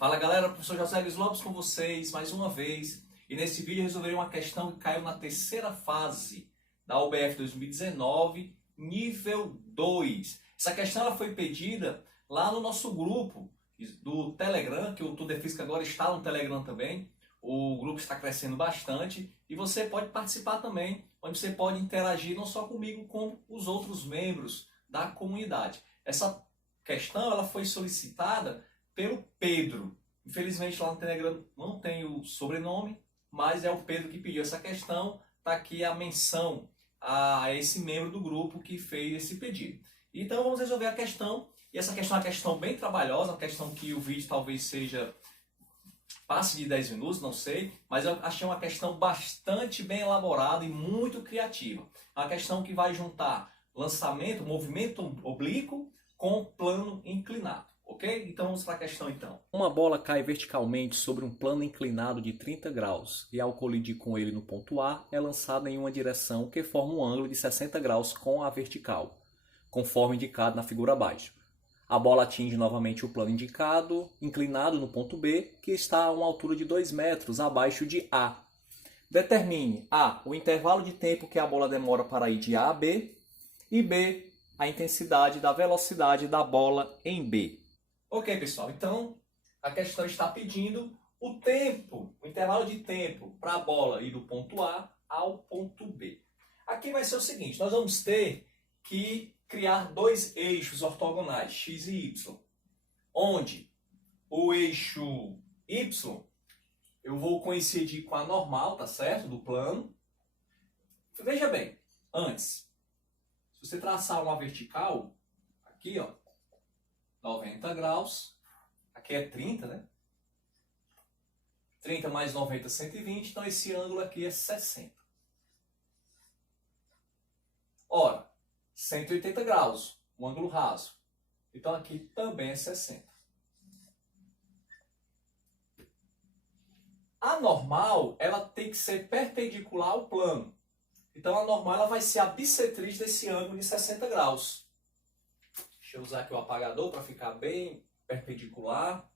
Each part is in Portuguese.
Fala galera, professor José Luiz Lopes com vocês mais uma vez. E nesse vídeo eu resolverei uma questão que caiu na terceira fase da UBF 2019, nível 2. Essa questão ela foi pedida lá no nosso grupo do Telegram, que o Tudo é Física agora está no Telegram também. O grupo está crescendo bastante e você pode participar também, onde você pode interagir não só comigo, como com os outros membros da comunidade. Essa questão ela foi solicitada pelo Pedro. Infelizmente lá no Telegram não tem o sobrenome, mas é o Pedro que pediu essa questão. Está aqui a menção a esse membro do grupo que fez esse pedido. Então vamos resolver a questão. E essa questão é uma questão bem trabalhosa, uma questão que o vídeo talvez seja passe de 10 minutos, não sei, mas eu achei uma questão bastante bem elaborada e muito criativa. É uma questão que vai juntar lançamento, movimento oblíquo com plano inclinado, ok? Então vamos para a questão então. Uma bola cai verticalmente sobre um plano inclinado de 30 graus e ao colidir com ele no ponto A, é lançada em uma direção que forma um ângulo de 60 graus com a vertical, conforme indicado na figura abaixo. A bola atinge novamente o plano indicado, inclinado no ponto B, que está a uma altura de 2 metros abaixo de A. Determine A, o intervalo de tempo que a bola demora para ir de A a B, e B, a intensidade da velocidade da bola em B. Ok, pessoal, então a questão está pedindo o tempo, o intervalo de tempo para a bola ir do ponto A ao ponto B. Aqui vai ser o seguinte, nós vamos ter que criar dois eixos ortogonais, x e y, onde o eixo y eu vou coincidir com a normal, tá certo, do plano. Veja bem, antes, se você traçar uma vertical, aqui ó, 90 graus, aqui é 30, né? 30 mais 90, 120, então esse ângulo aqui é 60. Ora, 180 graus, um ângulo raso. Então aqui também é 60. A normal, ela tem que ser perpendicular ao plano. Então a normal ela vai ser a bissetriz desse ângulo de 60 graus. Deixa eu usar aqui o apagador para ficar bem perpendicular.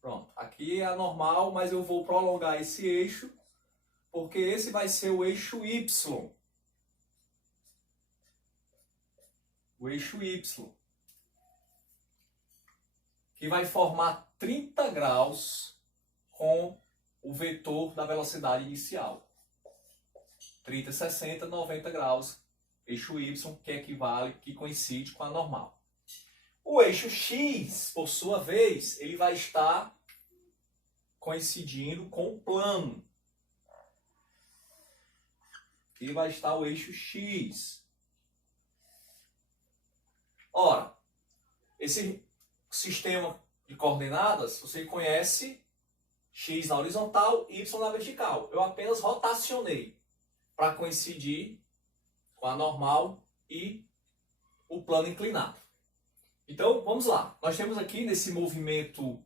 Pronto, aqui é a normal, mas eu vou prolongar esse eixo, porque esse vai ser o eixo Y. O eixo Y. Que vai formar 30 graus com o vetor da velocidade inicial. 30, 60, 90 graus. Eixo Y, que equivale, que coincide com a normal. O eixo X, por sua vez, ele vai estar coincidindo com o plano. Aqui vai estar o eixo X. Ora, esse sistema de coordenadas, você conhece X na horizontal, Y na vertical. Eu apenas rotacionei para coincidir com a normal e o plano inclinado. Então, vamos lá. Nós temos aqui nesse movimento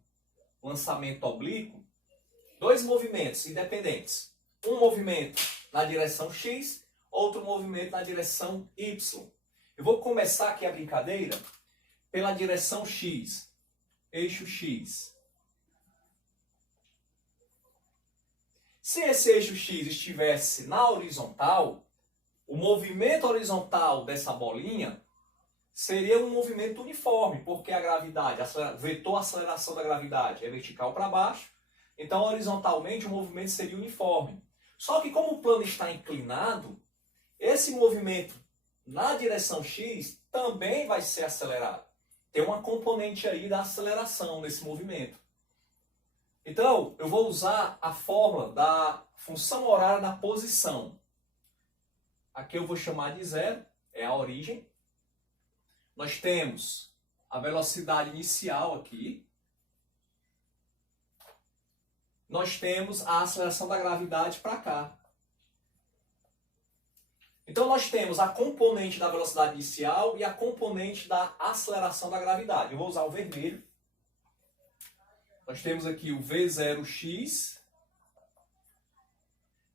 lançamento oblíquo, dois movimentos independentes. Um movimento na direção X, outro movimento na direção Y. Eu vou começar aqui a brincadeira pela direção X, eixo X. Se esse eixo X estivesse na horizontal, o movimento horizontal dessa bolinha seria um movimento uniforme, porque a gravidade, o vetor aceleração da gravidade é vertical para baixo, então horizontalmente o movimento seria uniforme. Só que como o plano está inclinado, esse movimento na direção X também vai ser acelerado. Tem uma componente aí da aceleração nesse movimento. Então, eu vou usar a fórmula da função horária da posição. Aqui eu vou chamar de zero, é a origem. Nós temos a velocidade inicial aqui. Nós temos a aceleração da gravidade para cá. Então nós temos a componente da velocidade inicial e a componente da aceleração da gravidade. Eu vou usar o vermelho. Nós temos aqui o V0x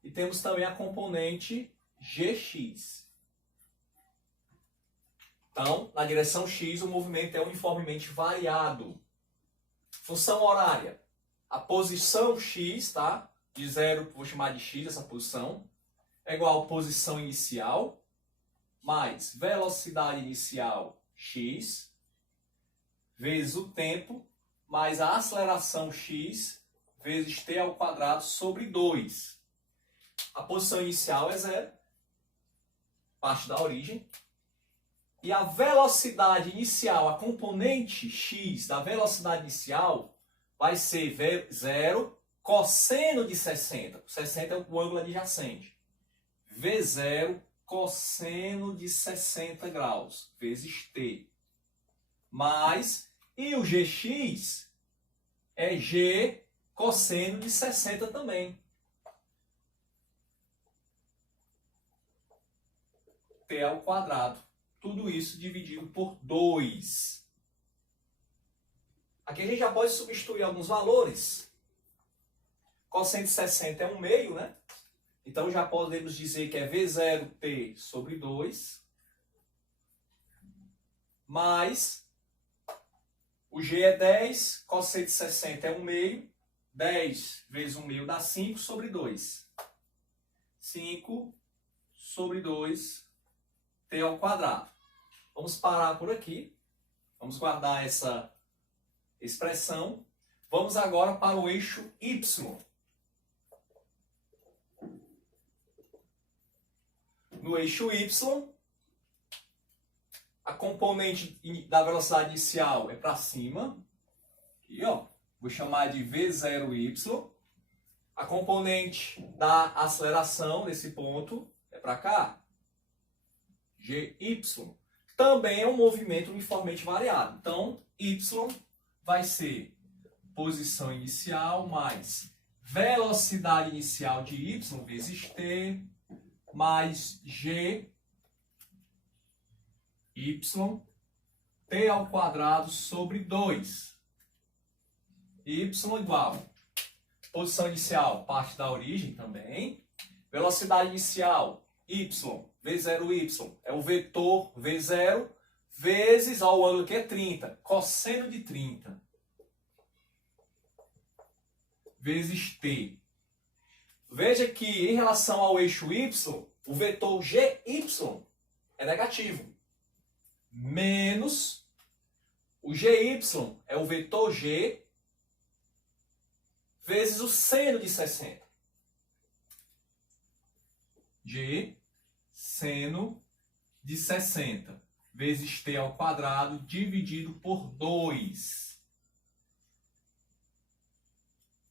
e temos também a componente Gx. Então, na direção x, o movimento é uniformemente variado. Função horária. A posição x, tá? De 0, vou chamar de x essa posição, é igual a posição inicial, mais velocidade inicial x, vezes o tempo, mais a aceleração x, vezes t ao quadrado sobre 2. A posição inicial é 0, parte da origem. E a velocidade inicial, a componente x da velocidade inicial, vai ser 0 cosseno de 60. 60 é o ângulo adjacente. V0 cosseno de 60 graus, vezes t. Mais, e o gx é g cosseno de 60 também. T ao quadrado. Tudo isso dividido por 2. Aqui a gente já pode substituir alguns valores. Cosseno de 60 é 1 meio, né? Então já podemos dizer que é V0t sobre 2. Mais o g é 10, cosseno de 60 é 1 meio. 10 vezes 1 meio dá 5 sobre 2. 5 sobre 2 t ao quadrado. Vamos parar por aqui. Vamos guardar essa expressão. Vamos agora para o eixo y. No eixo y, a componente da velocidade inicial é para cima. Aqui, ó. Vou chamar de V0y. A componente da aceleração nesse ponto é para cá. GY. Também é um movimento uniformemente variado. Então, y vai ser posição inicial mais velocidade inicial de y vezes t mais g y t ao quadrado sobre 2. Y igual posição inicial, parte da origem também. Velocidade inicial, y, V0y, é o vetor V0, vezes, ó, o ângulo aqui é 30, cosseno de 30, vezes t. Veja que em relação ao eixo y, o vetor GY é negativo. Menos o GY é o vetor G vezes o seno de 60. G seno de 60 vezes t ao quadrado dividido por 2.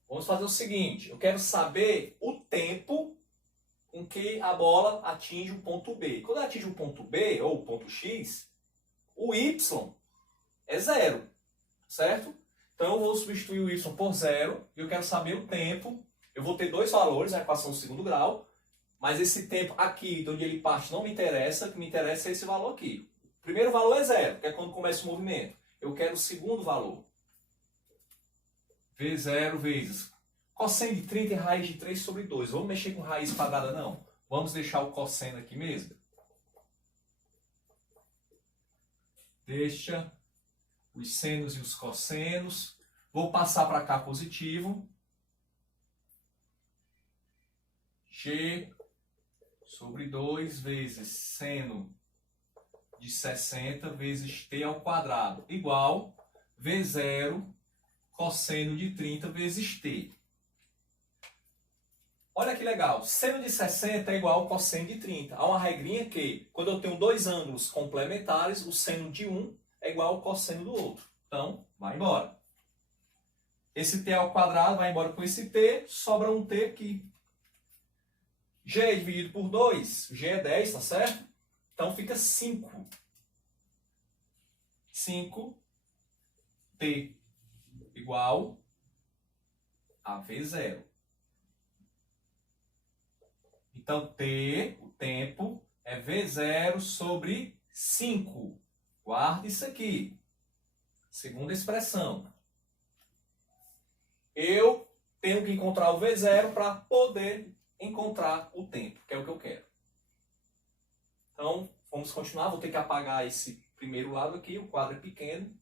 Vamos fazer o seguinte, eu quero saber o tempo com que a bola atinge o ponto B. Quando ela atinge o ponto B, ou o ponto X, o Y é 0, certo? Então eu vou substituir o Y por 0 e eu quero saber o tempo. Eu vou ter dois valores na equação do segundo grau, mas esse tempo aqui, de onde ele parte, não me interessa. O que me interessa é esse valor aqui. O primeiro valor é 0, que é quando começa o movimento. Eu quero o segundo valor. V0 vezes cosseno de 30 é raiz de 3 sobre 2. Vamos mexer com raiz quadrada, não. Vamos deixar o cosseno aqui mesmo. Deixa os senos e os cossenos. Vou passar para cá positivo. G sobre 2 vezes seno de 60 vezes t ao quadrado igual V0 cosseno de 30 vezes t. Olha que legal, seno de 60 é igual ao cosseno de 30. Há uma regrinha que, quando eu tenho dois ângulos complementares, o seno de um é igual ao cosseno do outro. Então, vai embora. Esse t ao quadrado vai embora com esse t, sobra um t aqui. G dividido por 2, G é 10, tá certo? Então fica 5. 5t igual a V0. Então, t, o tempo, é V0 sobre 5. Guarda isso aqui. Segunda expressão. Eu tenho que encontrar o V0 para poder encontrar o tempo, que é o que eu quero. Então, vamos continuar. Vou ter que apagar esse primeiro lado aqui, o quadro é pequeno.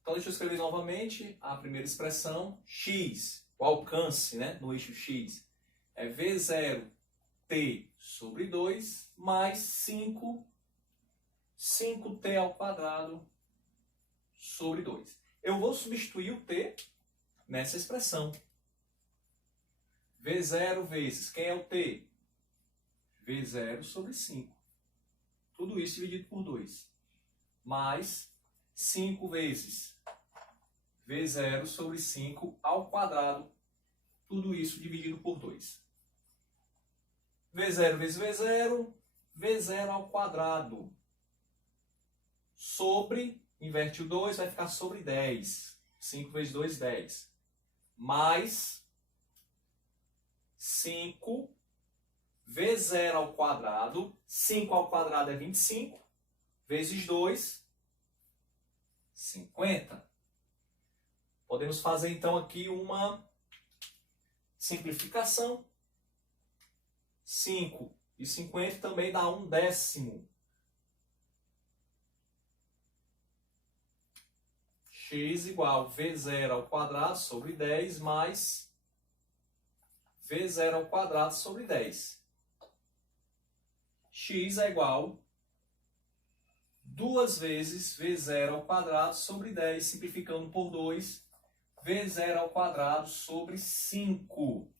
Então, deixa eu escrever novamente a primeira expressão, x, o alcance, né, no eixo x, é V0t sobre 2 mais 5t ao quadrado sobre 2. Eu vou substituir o t nessa expressão. V0 vezes, quem é o t? V0 sobre 5. Tudo isso dividido por 2. Mais 5 vezes V0 sobre 5 ao quadrado. Tudo isso dividido por 2. V0 vezes V0, V0 ao quadrado. Sobre, inverte o 2, vai ficar sobre 10. 5 vezes 2, 10. Mais 5, V0 ao quadrado. 5 ao quadrado é 25, vezes 2, 50. Podemos fazer então aqui uma simplificação. 5 e 50 também dá 1/10. X igual V0 ao quadrado sobre 10 mais V0 ao quadrado sobre 10. X é igual 2 vezes V0 ao quadrado sobre 10, simplificando por 2, V0 ao quadrado sobre 5.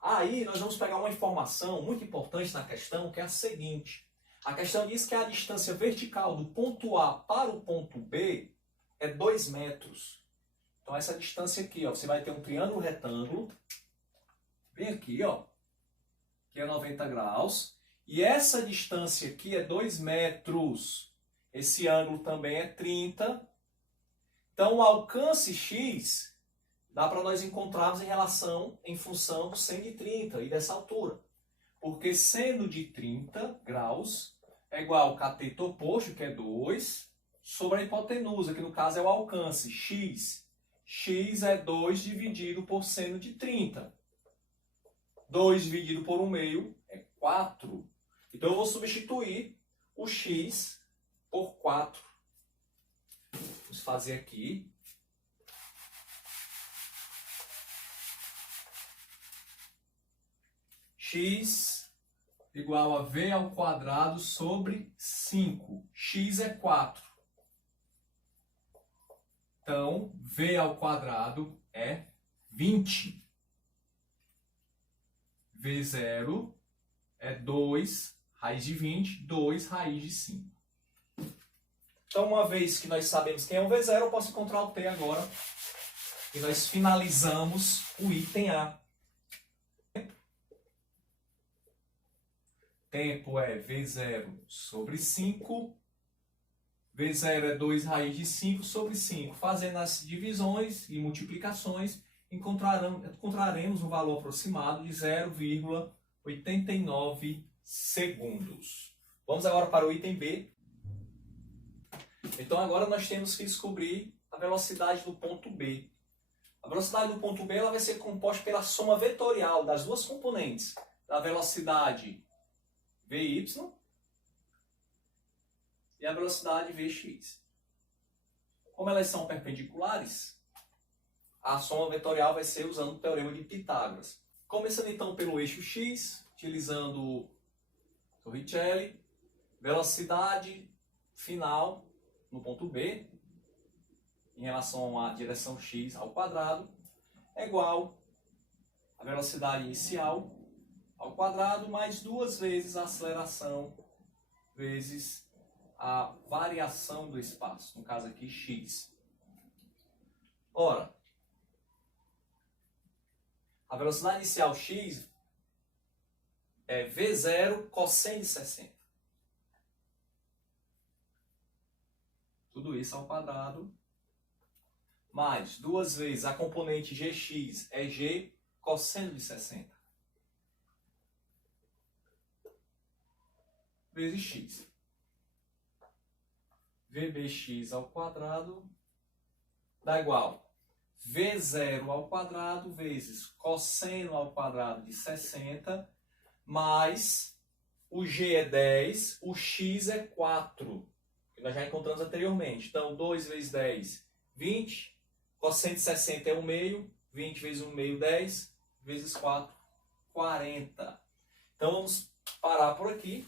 Aí nós vamos pegar uma informação muito importante na questão, que é a seguinte. A questão diz que a distância vertical do ponto A para o ponto B é 2 metros. Então essa distância aqui, ó, você vai ter um triângulo retângulo, bem aqui, ó, que é 90 graus. E essa distância aqui é 2 metros. Esse ângulo também é 30. Então o alcance x dá para nós encontrarmos em função do seno de 30 e dessa altura. Porque seno de 30 graus é igual ao cateto oposto, que é 2, sobre a hipotenusa, que no caso é o alcance, x. X é 2 dividido por seno de 30. 2 dividido por 1/2 é 4. Então eu vou substituir o x por 4. Vamos fazer aqui. X igual a V ao quadrado sobre 5. X é 4. Então, V ao quadrado é 20. V0 é 2 raiz de 20, 2 raiz de 5. Então, uma vez que nós sabemos quem é o V0, eu posso encontrar o T agora. E nós finalizamos o item A. Tempo é V0 sobre 5. V0 é 2 raiz de 5 sobre 5. Fazendo as divisões e multiplicações, encontraremos um valor aproximado de 0,89 segundos. Vamos agora para o item B. Então agora nós temos que descobrir a velocidade do ponto B. A velocidade do ponto B ela vai ser composta pela soma vetorial das duas componentes, da velocidade Vy e a velocidade Vx. Como elas são perpendiculares, a soma vetorial vai ser usando o teorema de Pitágoras. Começando então pelo eixo x, utilizando Torricelli, velocidade final no ponto B, em relação à direção x ao quadrado, é igual a velocidade inicial ao quadrado mais 2 vezes a aceleração vezes a variação do espaço, no caso aqui x. Ora, a velocidade inicial x é V0 cosseno de 60. Tudo isso ao quadrado, mais 2 vezes a componente gx é g cosseno de 60. Vezes x. Vbx ao quadrado dá igual V0 ao quadrado vezes cosseno ao quadrado de 60, mais o G é 10, o X é 4, que nós já encontramos anteriormente. Então, 2 vezes 10, 20, cosseno de 60 é 1 meio, 20 vezes 1 meio, 10, vezes 4, 40. Então, vamos parar por aqui.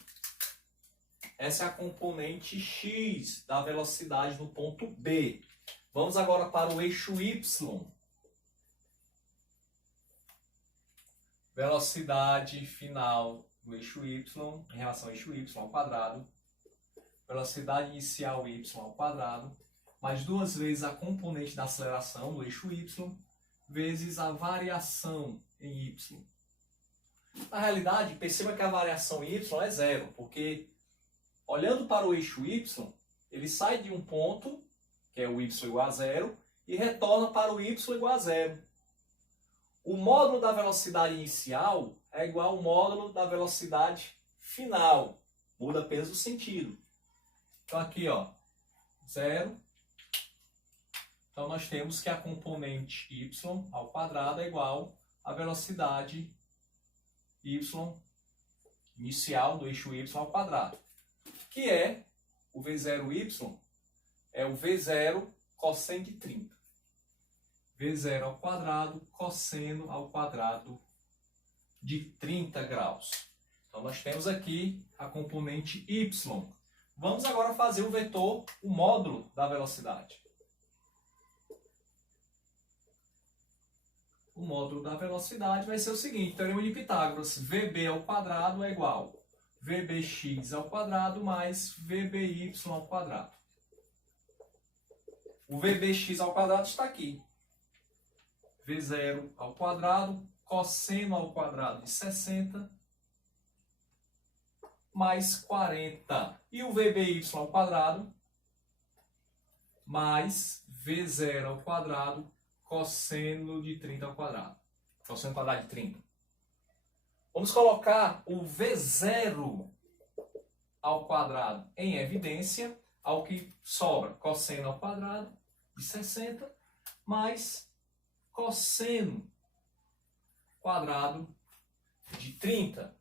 Essa é a componente X da velocidade no ponto B. Vamos agora para o eixo Y. Velocidade final do eixo Y em relação ao eixo Y ao quadrado. Velocidade inicial y ao quadrado, mais 2 vezes a componente da aceleração no eixo y, vezes a variação em y. Na realidade, perceba que a variação em y é zero, porque olhando para o eixo y, ele sai de um ponto, que é o y igual a zero, e retorna para o y igual a zero. O módulo da velocidade inicial é igual ao módulo da velocidade final. Muda apenas o sentido. Então aqui, ó, zero. Então nós temos que a componente y ao quadrado é igual à velocidade y inicial do eixo y ao quadrado, que é o V0y, é o V0 cosseno de 30. V0 ao quadrado, cosseno ao quadrado de 30 graus. Então nós temos aqui a componente y. Vamos agora fazer o vetor, o módulo da velocidade. O módulo da velocidade vai ser o seguinte, teorema de Pitágoras, VB ao quadrado é igual a VBx ao quadrado mais VBy ao quadrado. O VBx ao quadrado está aqui. V0 ao quadrado, cosseno ao quadrado de 60, mais 40. E o VBy ao quadrado, mais V0 ao quadrado, cosseno de 30 ao quadrado. Cosseno ao quadrado de 30. Vamos colocar o V0 ao quadrado em evidência, ao que sobra cosseno ao quadrado de 60, mais cosseno quadrado de 30.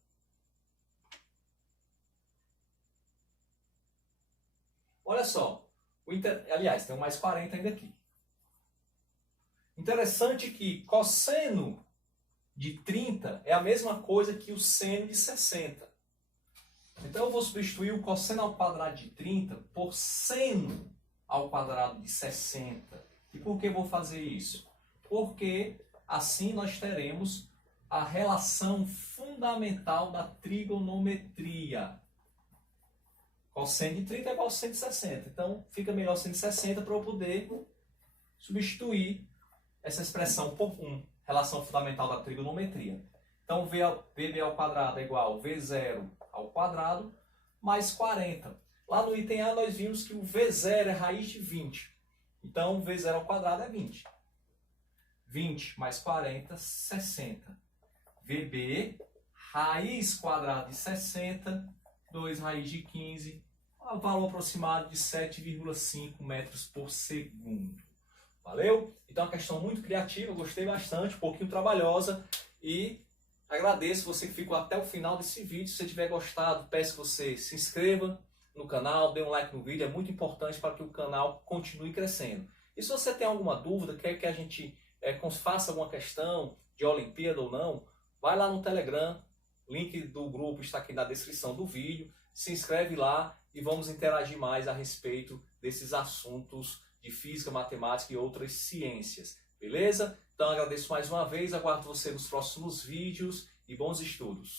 Olha só, aliás, tem um mais 40 ainda aqui. Interessante que cosseno de 30 é a mesma coisa que o seno de 60. Então eu vou substituir o cosseno ao quadrado de 30 por seno ao quadrado de 60. E por que vou fazer isso? Porque assim nós teremos a relação fundamental da trigonometria. Cosseno de 30 é igual a 160. Então, fica melhor 160 para eu poder substituir essa expressão por 1, relação fundamental da trigonometria. Então, VB ao quadrado é igual a V0 ao quadrado mais 40. Lá no item A, nós vimos que o V0 é raiz de 20. Então, V0 ao quadrado é 20. 20 mais 40, 60. VB, raiz quadrada de 60, 2 raiz de 15, um valor aproximado de 7,5 metros por segundo. Valeu? Então, é uma questão muito criativa, gostei bastante, um pouquinho trabalhosa e agradeço você que ficou até o final desse vídeo. Se você tiver gostado, peço que você se inscreva no canal, dê um like no vídeo, é muito importante para que o canal continue crescendo. E se você tem alguma dúvida, quer que a gente faça alguma questão de Olimpíada ou não, vai lá no Telegram, link do grupo está aqui na descrição do vídeo, se inscreve lá e vamos interagir mais a respeito desses assuntos de física, matemática e outras ciências, beleza? Então agradeço mais uma vez, aguardo você nos próximos vídeos e bons estudos.